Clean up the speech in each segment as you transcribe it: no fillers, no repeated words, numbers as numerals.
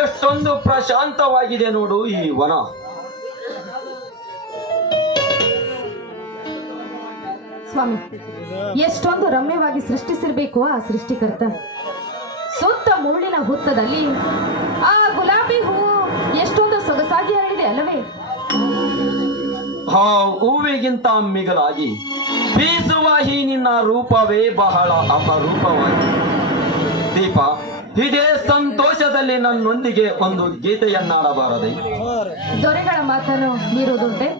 ಎಷ್ಟೊಂದು ಪ್ರಶಾಂತವಾಗಿದೆ ನೋಡು ಈ ವನ. ಸ್ವಾಮಿ, ಎಷ್ಟೊಂದು ರಮ್ಯವಾಗಿ ಸೃಷ್ಟಿಸಿರ್ಬೇಕು ಆ ಸೃಷ್ಟಿಕರ್ತ. ಸುತ್ತ ಮುಳ್ಳಿನ ಹುತ್ತದಲ್ಲಿ ಆ ಗುಲಾಬಿ ಹೂವು ಎಷ್ಟೊಂದು ಸೊಗಸಾಗಿ ಹರಡಿದೆ ಅಲ್ಲವೇ? ಆ ಹೂವಿಗಿಂತ ಮಿಗಿಲಾಗಿ ಬೀಸುವ ಈ ನಿನ್ನ ರೂಪವೇ ಬಹಳ ಅಪರೂಪವಾಗಿದೆ. ದೀಪ, ಇದೇ ಸಂತೋಷದಲ್ಲಿ ನನ್ನೊಂದಿಗೆ ಒಂದು ಗೀತೆಯನ್ನಾಡಬಾರದೆ? ದೊರೆಗಳ ಮಾತನ್ನು ಮೀರುವುದುಂಟೆ?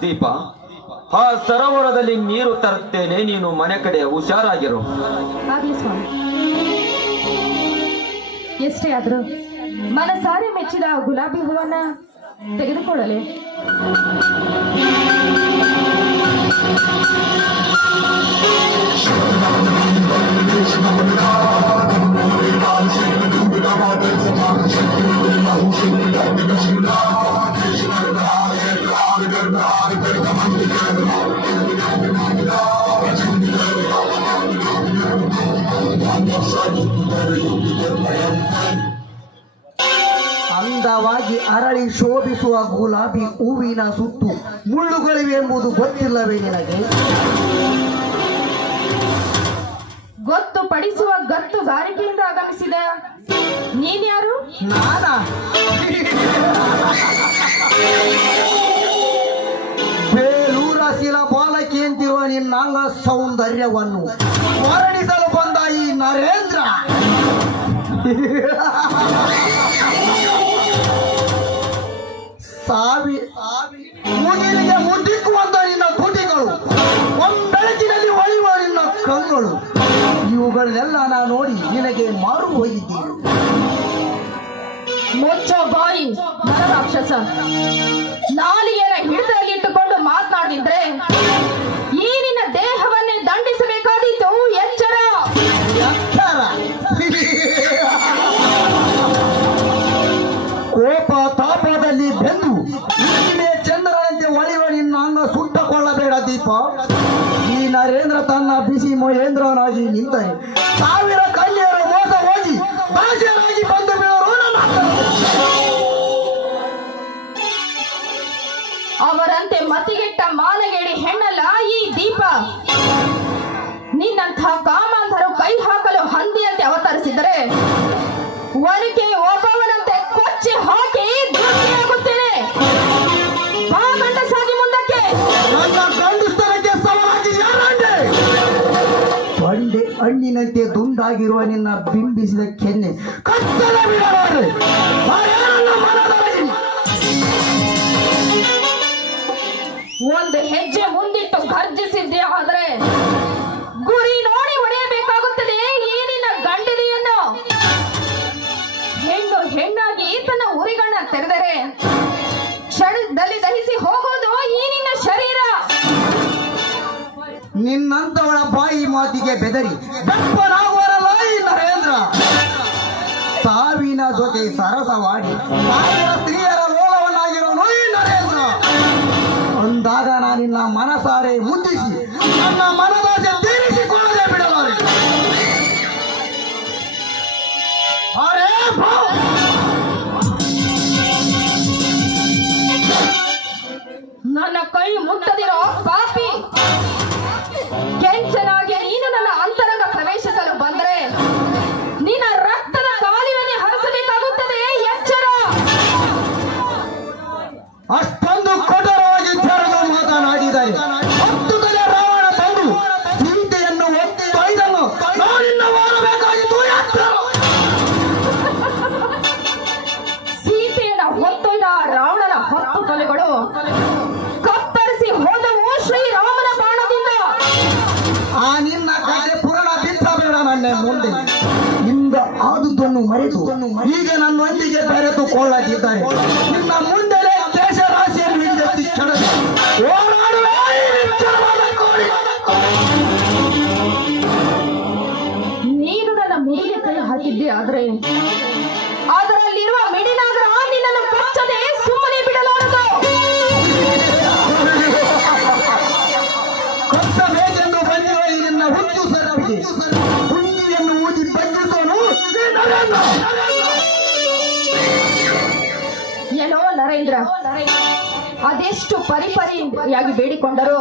ದೀಪ, ಆ ಸರೋವರದಲ್ಲಿ ನೀರು ತರುತ್ತೇನೆ, ನೀನು ಮನೆ ಕಡೆ ಹುಷಾರಾಗಿರು. ಆಗ್ಲಿ ಸ್ವಾಮಿ. ಎಷ್ಟೇ ಆದ್ರೂ ಮನಸಾರೆ ಮೆಚ್ಚಿದ ಆ ಗುಲಾಬಿ ಹೂವನ್ನ ತೆಗೆದುಕೊಳ್ಳಲೆ. ಅಂದವಾಗಿ ಅರಳಿ ಶೋಭಿಸುವ ಗುಲಾಬಿ ಹೂವಿನ ಸುತ್ತು ಮುಳ್ಳುಗಳಿವೆ ಎಂಬುದು ಗೊತ್ತಿಲ್ಲವೇ ನಿನಗೆ? ಗೊತ್ತು ಪಡಿಸುವ ಗತ್ತುಗಾರಿಕೆಯಿಂದ ಆಗಮಿಸಿದ ನೀನ್ಯಾರು? ನಾನಾ? ಬೇಲೂರ ಶಿಲ ಬಾಲಕಿ ಅಂತಿರುವ ನಿನ್ನಾಂಗ ಸೌಂದರ್ಯವನ್ನು ವರ್ಣಿಸಲು ಬಂದ ಈ ನರೇಂದ್ರ ಮುಗಿಲಿಗೆ ಮುದ್ದಿಕ್ಕುವಂತ ನಿನ್ನ ತುಟಿಗಳು, ಒಂಬೆಳಕಿನಲ್ಲಿ ಹೊಳೆಯುವ ನಿನ್ನ ಕಣ್ಣುಗಳು, ಇವುಗಳನ್ನೆಲ್ಲ ನಾನು ನೋಡಿ ನಿನಗೆ ಮಾರು ಹೋಗಿದ್ದೀನಿ. ಮುಚ್ಚೋ ಬಾಯಿ ರಾಕ್ಷಸ. ನಾಲಿಗೆಯ ಹಿಡಿತದಲ್ಲಿ ಇಟ್ಟುಕೊಂಡು ಮಾತನಾಡಿದ್ರೆ ಈ ನಿನ್ನ ಹುಣ್ಣಿಮೆ ಚಂದ್ರನಂತೆ ಒಳೆಯುವ ನಿನ್ನ ಅಂಗ ಸುಟ್ಟಕೊಳ್ಳಬೇಡ ದೀಪ. ಈ ನರೇಂದ್ರ ತನ್ನ ಬಿಸಿ ಮಹೇಂದ್ರನಾಗಿ ನಿಂತರೆ ಸಾವಿರ ಕನ್ಯೆಯರ ಮೋಸ ಹೋಗಿ ಭಾಷೆಯಾಗಿ ಬಂದು ಬೀಳೋರು ನನ್ನ ಅವರಂತೆ ಮತಿಗೆಟ್ಟ ಮಾನಗೇಡಿ ಹೆಣ್ಣಲ್ಲ ಈ ದೀಪ. ನಿನ್ನಂಥ ಕಾಮಾಂಧರು ಕೈ ಹಾಕಲು ಹಂದಿಯಂತೆ ಅವತರಿಸಿದರೆ ಒನಕೆ ಒಬ್ಬವನಂತೆ ಕೊಚ್ಚಿ ಹಾಕಿ ದುರ್ಗಿಯಾಗುತ್ತೇನೆ. ಬಾ ಗಂಡಸಾಗಿ ಮುಂದಕ್ಕೆ. ನನ್ನ ಗಂಡಸ್ತನಕ್ಕೆ ಸವಾಲಾಗಿ ಯಾರಂಡೆ? ಬಂಡೆ ಹಣ್ಣಿನಂತೆ ದುಂಡಾಗಿರುವ ನಿನ್ನ ಬಿಂಬಿಸಿದ ಕೆನ್ನೆ ಕತ್ತಲ ಬಿಡಲಾರೆ. ಒಂದು ಹೆಜ್ಜೆ ಮುಂದಿಟ್ಟು ಗರ್ಜಿಸಿದ್ದೆ ಆದ್ರೆ ಗುರಿ ನೋಡಿ ಹೊಡೆಯಬೇಕಾಗುತ್ತದೆ ಈ ನಿನ್ನ ಗಂಡಲಿಯನ್ನು. ಹೆಣ್ಣು ಹೆಣ್ಣಾಗಿ ತನ್ನ ಉರಿಗಣ್ಣ ತೆರೆದರೆ ಕ್ಷಣದಲ್ಲಿ ದಹಿಸಿ ಹೋಗೋದು ಈ ನಿನ್ನ ಶರೀರ. ನಿನ್ನಂತವಳ ಬಾಯಿ ಮಾತಿಗೆ ಬೆದರಿ ಬೆಪ್ಪನಾಗುವರಲ್ಲ ಈ ನರೇಂದ್ರ. ಸಾವಿನ ಜೊತೆ ಸರಸವಾಡಿ ಸಾವಿರ ಸ್ತ್ರೀಯರ ಲೋಲವನ್ನಾಗಿರೋನು ಈ ನರೇಂದ್ರ. ಅಂದಾಗ ನಾನಿನ್ನ ಮನಸಾರೆ ಮುದ್ದಿಸಿ ನನ್ನ ಮನದಾಸೆ ತೀರಿಸಿಕೊಳ್ಳದೆ ಬಿಡಲಾರೆ. ಅರೇ ಭಾ! ನನ್ನ ಕೈ ಮುಟ್ಟದಿರೋ ಪಾಪಿ, ಕೆಂಚನಾಗಿ ನೀನು ನನ್ನ ಅಂತರಂಗ ಪ್ರವೇಶಿಸಲು ಬಂದರೆ ನಿನ್ನ ರಕ್ತದ ಕಾಲುವೆಗೆ ಹರಿಸಬೇಕಾಗುತ್ತದೆ. ಎಚ್ಚರ. ಅಷ್ಟೊಂದು ಕಠೋರವಾಗಿ ತೆರೆದು ಮಾತನಾಡಿದ್ದಾರೆ. ಹತ್ತು ತಲೆ ರಾವಣ ತಂದು ಸೀತೆಯನ್ನು ಒತ್ತೊಯ್ದನು. ನಾನಿನ್ನ ಮಾಡಬೇಕಾಗಿತ್ತು ಯಾತ್ರ. ಸೀತೆಯನ್ನ ಹೊತ್ತೊಯ್ದ ರಾವಣನ ಹೊತ್ತು ತಲೆಗಳು ಕತ್ತರಿಸಿ ಹೋದವು ಶ್ರೀರಾಮನ ಬಾಣದಿಂದ. ಆ ನಿನ್ನ ಕಡೆ ಪುರಾಣ ಬಿತ್ತಬೇಡ ನನ್ನ ಮುಂದೆ. ಇಂದ ಆದುದನ್ನು ಮರೆತು ಈಗ ನನ್ನೊಂದಿಗೆ ಬೆರೆತುಕೊಳ್ಳದಿದ್ದಾರೆ. ನಿನ್ನ ಮುಂದೆಲೆ ದೇಶ ರಾಶಿಯನ್ನು ಹಿಡಿದೆತ್ತಿ ಕೆಡದು ಹೋರಾಡುವೆ ಈ ನಿರ್ಜನವಾದ ಕೋಳಿ. ನೀನು ನನ್ನ ಮೇಲೆ ಕೈ ಹಾಕಿದ್ದೆ ಆದ್ರೆ ಅದರಲ್ಲಿರುವ ಮಿಡಿನಾಗರ ನಿನ್ನನ್ನು ಕೊಚ್ಚದೆ ಸುಮ್ಮನೆ ಬಿಡಲಾರದು. ಕೊಚ್ಚಬೇಕೆಂದು ಬಂದಿರುವ ಈ ನಿನ್ನ ಹುಚ್ಚು ಸರವಿಗೆ ಹುಂಡಿಯನ್ನು ಊದಿ ಬಂಧಿಸೋನು ಈ ನರೇಂದ್ರ. ಏನೋ ನರೇಂದ್ರ, ಅದೆಷ್ಟು ಪರಿಪರಿಯಾಗಿ ಬೇಡಿಕೊಂಡರು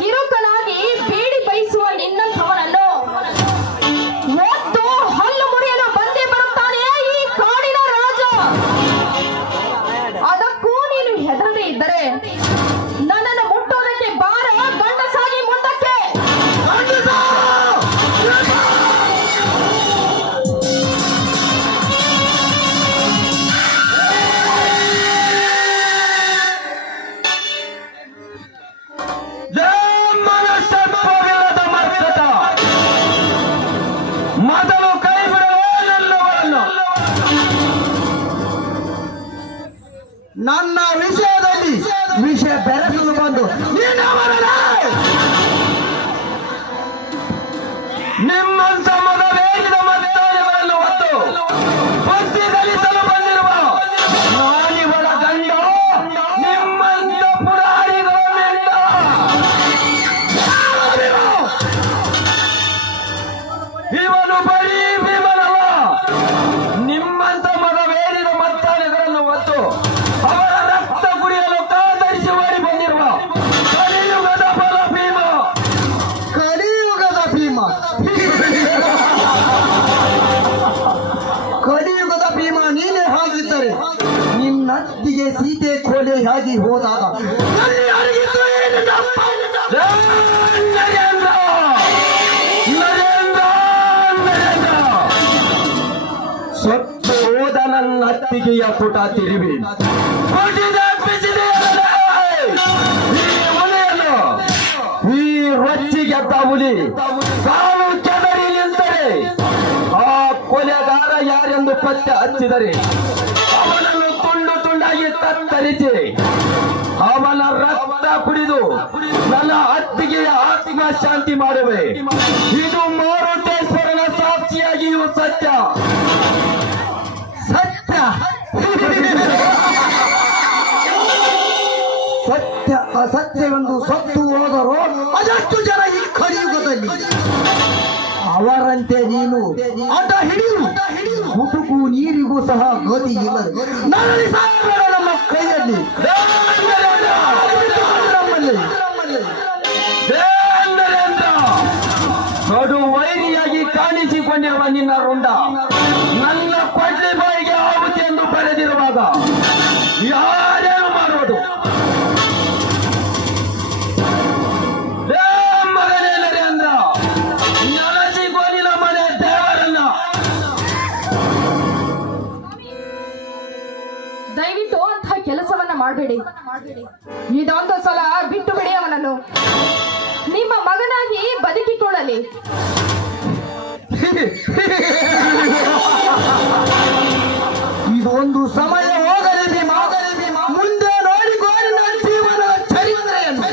ತಿರುಕನಾಗಿ ಬೇಡಿ ಬಯಸುವ ನಿನ್ನಂಥವನನ್ನು ಒತ್ತು ಹಲ್ಲು ಮುರಿಯಲು ಬಂದೇ ಬರುತ್ತಾನೆ ಈ ಕಾಡಿನ ರಾಜ. ಅದಕ್ಕೂ ನೀನು ಹೆದರದೇ ಇದ್ದರೆ ನನ್ನನ್ನು ಮುಟ್ಟೋದಕ್ಕೆ ಬಾರ ಗಂಡಸಾಗಿ ಮುಂದಕ್ಕೆ. ಮೊದಲು ಕೈ ಬಿಡುವ ನನ್ನವರನ್ನು. ನನ್ನ ವಿಷಯದಲ್ಲಿ ವಿಷಯ ಬೆರೆಸಲು ಬಂದು ನಿಮ್ಮಂತ ಮಗವೇಗಿದ ಮತ್ತಾಳಿಗಳನ್ನು ಹೊತ್ತು ಭಕ್ತಿ ಗಳಿಸಲು ಬಂದಿರುವ ನಾನಿವಳ ಗಂಡ ನಿಮ್ಮಂತ ಪುರಾಣಿಗಳ ಮೆಂಡ. ಇವನು ಬರೀ ಭೀಮನವ. ನಿಮ್ಮಂತ ಮಗವೇರಿದ ಮತ್ತಾಳಿಗಳನ್ನು ಹೊತ್ತು ಅವರ ರಕ್ತ ಕುಡಿಯಲು ಕಾತರಿಸಿ ಓಡಿ ಬಂದಿರುವ ಕಲಿಯುಗದ ಬಲ ಭೀಮ. ಕಲಿಯುಗದ ಭೀಮ. ಕಲಿಯುಗದ ಭೀಮ ನೀನೇ ಹಾಗಿದ್ದರೆ ನಿನ್ನತ್ತಿಗೆ ಸೀತೆ ಕೊಲೆಯಾಗಿ ಹೋದಾಗ ಎಲ್ಲಿ ಅಡಗಿತ್ತು ಈ ನಿನ್ನ ಜೈ ನರೇಂದ್ರ! ನರೇಂದ್ರ! ನರೇಂದ್ರ! ಸತ್ತು ಹೋದ ನನ್ನ ಅತ್ತಿಗೆಯ ಪುಟ ತಿರುವಿ ಈ ಹುಲಿಯನ್ನು, ಈ ರೊಚ್ಚಿಗೆದ್ದ ಹುಲಿ ಕಾಲು ಕೆದರಿ ನಿಂತರೆ ಆ ಕೊಲೆಗಾರ ಯಾರೆಂದು ಪತ್ತೆ ಹಚ್ಚಿದರೆ ಅವನನ್ನು ತುಂಡು ತುಂಡಾಗಿ ಕತ್ತರಿಸಿ ಅವನ ರಕ್ತ ಕುಡಿದು ನನ್ನ ಅತ್ತಿಗೆಯ ಆತ್ಮ ಶಾಂತಿ ಮಾಡುವೆ. ಇದು ಮಾರುತೇಶ್ವರನ ಸಾಕ್ಷಿಯಾಗಿಯೂ ಸತ್ಯ. ಸತ್ಯ. ಸತ್ಯ ಅಸತ್ಯವೆಂದು ಸತ್ತು ಹೋದರೋ ಅದಷ್ಟು ಜನ ಈ ಕಲಿಯುಗದಲ್ಲಿ. ಅವರಂತೆ ನೀನು ಅಡ್ಡ ಹಿಡಿದು ಮುಟುಕು ನೀರಿಗೂ ಸಹ ಗತಿ ಇಲ್ಲ. ನರಳಿ ಸಾಯಬೇಡ ನಮ್ಮ ಕೈಯಲ್ಲಿ. ನಮ್ಮಲ್ಲಿ ಕಡು ವೈರಿಯಾಗಿ ಕಾಣಿಸಿಕೊಂಡಿರುವ ನಿನ್ನ ರುಂಡ ನನ್ನ ಕೊಡ್ಲಿ ಬಾಯಿಗೆ ಆಹುತಿ ಎಂದು ಬರೆದಿರುವಾಗ ಯಾರೇನು ಮಾಡೋದು? ಮಗನೇ ನರೇಂದ್ರ, ನೆಲಸಿಗೋಲಿನ ಮನೆ ದೇವರನ್ನ ದಯವಿಟ್ಟು ಅಂತಹ ಕೆಲಸವನ್ನ ಮಾಡಬೇಡಿ. ಇದೊಂದು ಸಲ ಬಿಟ್ಟು ಬಿಡಿ ಅವನನ್ನು. ನಿಮ್ಮ ಮಗನಾಗಿ ಬದುಕಿಕೊಳ್ಳಲಿ. ಇದೊಂದು ಸಮಯ ಹೋಗಲಿ ಭೀಮ. ಮುಂದೆ ನೋಡಿಕೊಂಡು ನನ್ನ ಜೀವನ ಚರಿತ್ರೆಯನ್ನು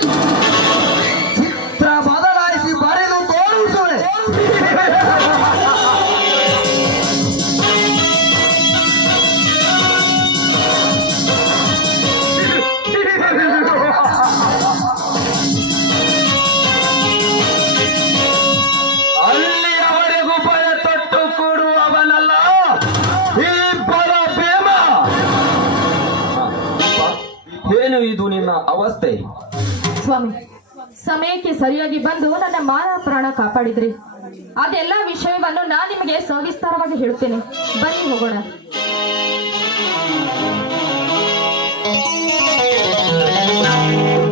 ಚಿತ್ರ ಬದಲಾಯಿಸಿ ಬರೆದು ತೋರಿಸುವೆ. ಅಲ್ಲಿಯವರೆಗೂ ಭಯ ತೊಟ್ಟು ಕೂಡುವವನಲ್ಲ ಈ ಬಲ ಭೀಮ. ಏನು ಇದು ನಿನ್ನ ಅವಸ್ಥೆ? ಸ್ವಾಮಿ, ಸಮಯಕ್ಕೆ ಸರಿಯಾಗಿ ಬಂದು ನನ್ನ ಮಾನ ಪ್ರಾಣ ಕಾಪಾಡಿದ್ರಿ. ಅದೆಲ್ಲ ವಿಷಯವನ್ನು ನಾನು ನಿಮಗೆ ಸವಿಸ್ತಾರವಾಗಿ ಹೇಳುತ್ತೇನೆ. ಬನ್ನಿ ಹೋಗೋಣ.